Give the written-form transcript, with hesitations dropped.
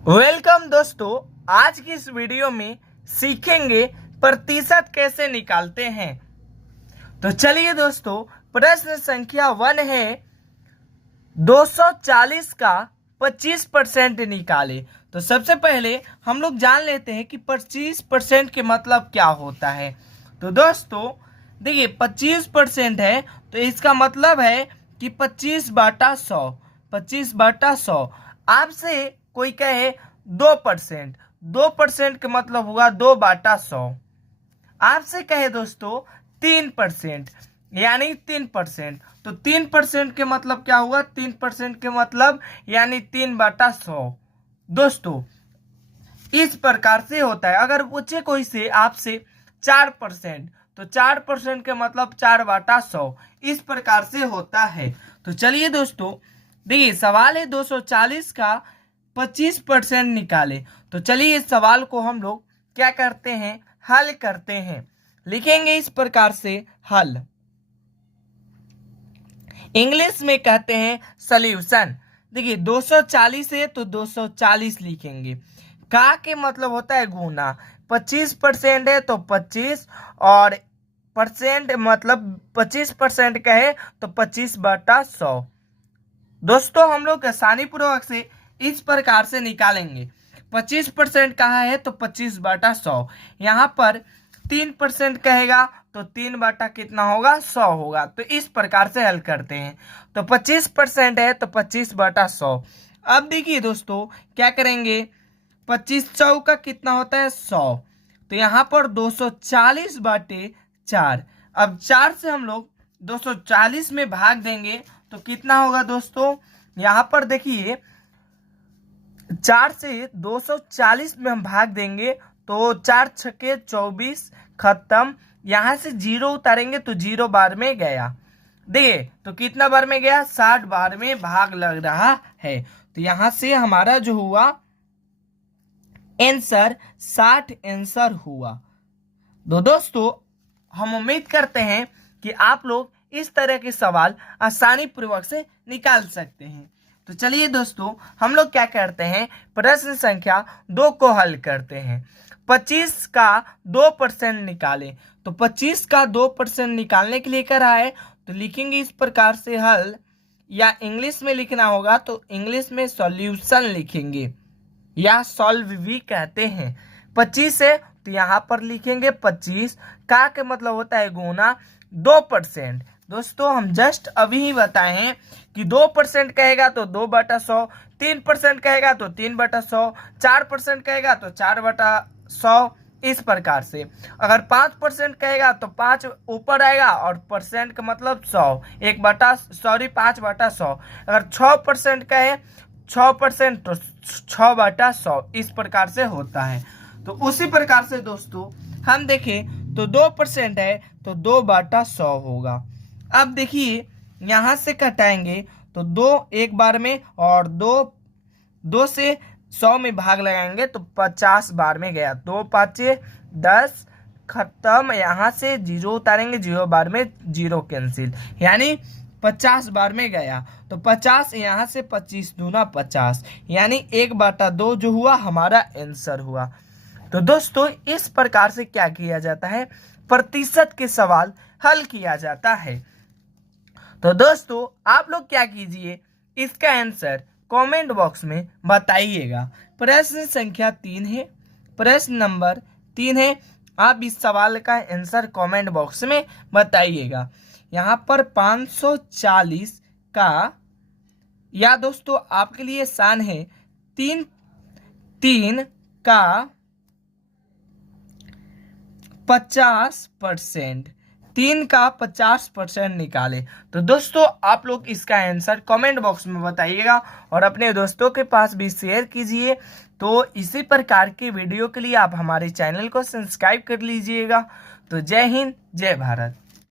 Welcome दोस्तों। आज की इस वीडियो में सीखेंगे प्रतिशत कैसे निकालते हैं। तो चलिए दोस्तों, प्रश्न संख्या 1 है 240 का 25% निकाले। तो सबसे पहले हम लोग जान लेते हैं कि 25% के मतलब क्या होता है। तो दोस्तों देखिए 25% है तो इसका मतलब है कि 25/100। 25/100 आपसे कोई कहे 2%, 2% का मतलब हुआ 2/100। आपसे कहे दोस्तों 3%, यानी 3%, तो 3% के मतलब क्या हुआ? 3% के मतलब यानी 3/100। दोस्तों इस प्रकार से होता है। अगर पूछे कोई से आपसे 4%, तो 4% के मतलब 4/100 इस प्रकार से होता है। तो चलिए दोस्तों देखिए, सवाल है 240 का 25% निकाले। तो चलिए इस सवाल को हम लोग क्या करते हैं, हल करते हैं। लिखेंगे इस प्रकार से हल, इंग्लिश में कहते हैं सॉल्यूशन। देखिए 240 है तो 240 लिखेंगे। का के मतलब होता है गुना। 25% है तो 25, और परसेंट मतलब 25% का है तो 25/100। दोस्तों हम लोग आसानी पूर्वक से इस प्रकार से निकालेंगे। 25% कहा है तो 25/100। यहाँ पर 3% कहेगा तो 3 बटा कितना होगा? 100 होगा। तो इस प्रकार से हल करते हैं। तो 25% है तो 25/100। अब देखिए दोस्तों क्या करेंगे, 25 का कितना होता है? 100। तो यहाँ पर 240/4। अब 4 से हम लोग 240 में भाग देंगे तो कितना होगा दोस्तों? यहाँ पर देखिए 4 से 240 में हम भाग देंगे तो 4 छक्के 24, खत्म। यहाँ से 0 उतारेंगे तो 0 बार में गया। देखिए तो कितना बार में गया? 60 बार में भाग लग रहा है। तो यहाँ से हमारा जो हुआ आंसर 60 आंसर हुआ। तो दोस्तों हम उम्मीद करते हैं कि आप लोग इस तरह के सवाल आसानी पूर्वक से निकाल सकते हैं। तो चलिए दोस्तों हम लोग क्या करते हैं, प्रश्न संख्या 2 को हल करते हैं। 25 का 2% निकालें। तो 25 का 2% निकालने के लिए करा है तो लिखेंगे इस प्रकार से हल, या इंग्लिश में लिखना होगा तो इंग्लिश में सॉल्यूशन लिखेंगे, या सॉल्व भी कहते हैं। 25 है तो यहाँ पर लिखेंगे 25। का के मतलब होता है गुना। 2%, दोस्तों हम जस्ट अभी ही बताए हैं कि 2% कहेगा तो 2/100, 3% कहेगा तो 3/100, 4% कहेगा तो 4/100। इस प्रकार से अगर 5% कहेगा तो 5 ऊपर आएगा, और परसेंट का मतलब 100, 5/100। अगर 6% कहे 6% तो 6/100 इस प्रकार से होता है। तो उसी प्रकार से दोस्तों हम देखें तो 2% है तो 2/100 होगा। अब देखिए यहाँ से घटाएंगे तो 2 एक बार में, और 2 से 100 में भाग लगाएंगे तो 50 बार में गया। 2 5 10, खत्म। यहाँ से 0 उतारेंगे, 0 बार में 0 कैंसिल, यानी 50 बार में गया। तो 50 यहाँ से 25 दूना 50, यानी 1/2 जो हुआ हमारा आंसर हुआ। तो दोस्तों इस प्रकार से क्या किया जाता है, प्रतिशत के सवाल हल किया जाता है। तो दोस्तों आप लोग क्या कीजिए, इसका आंसर कमेंट बॉक्स में बताइएगा। प्रश्न संख्या 3 है, प्रश्न नंबर 3 है। आप इस सवाल का आंसर कमेंट बॉक्स में बताइएगा। यहाँ पर 540 का, या दोस्तों आपके लिए आसान है, 3 का 50%, 3 का 50% निकाले। तो दोस्तों आप लोग इसका आंसर कमेंट बॉक्स में बताइएगा और अपने दोस्तों के पास भी शेयर कीजिए। तो इसी प्रकार के वीडियो के लिए आप हमारे चैनल को सब्सक्राइब कर लीजिएगा। तो जय हिंद, जय भारत।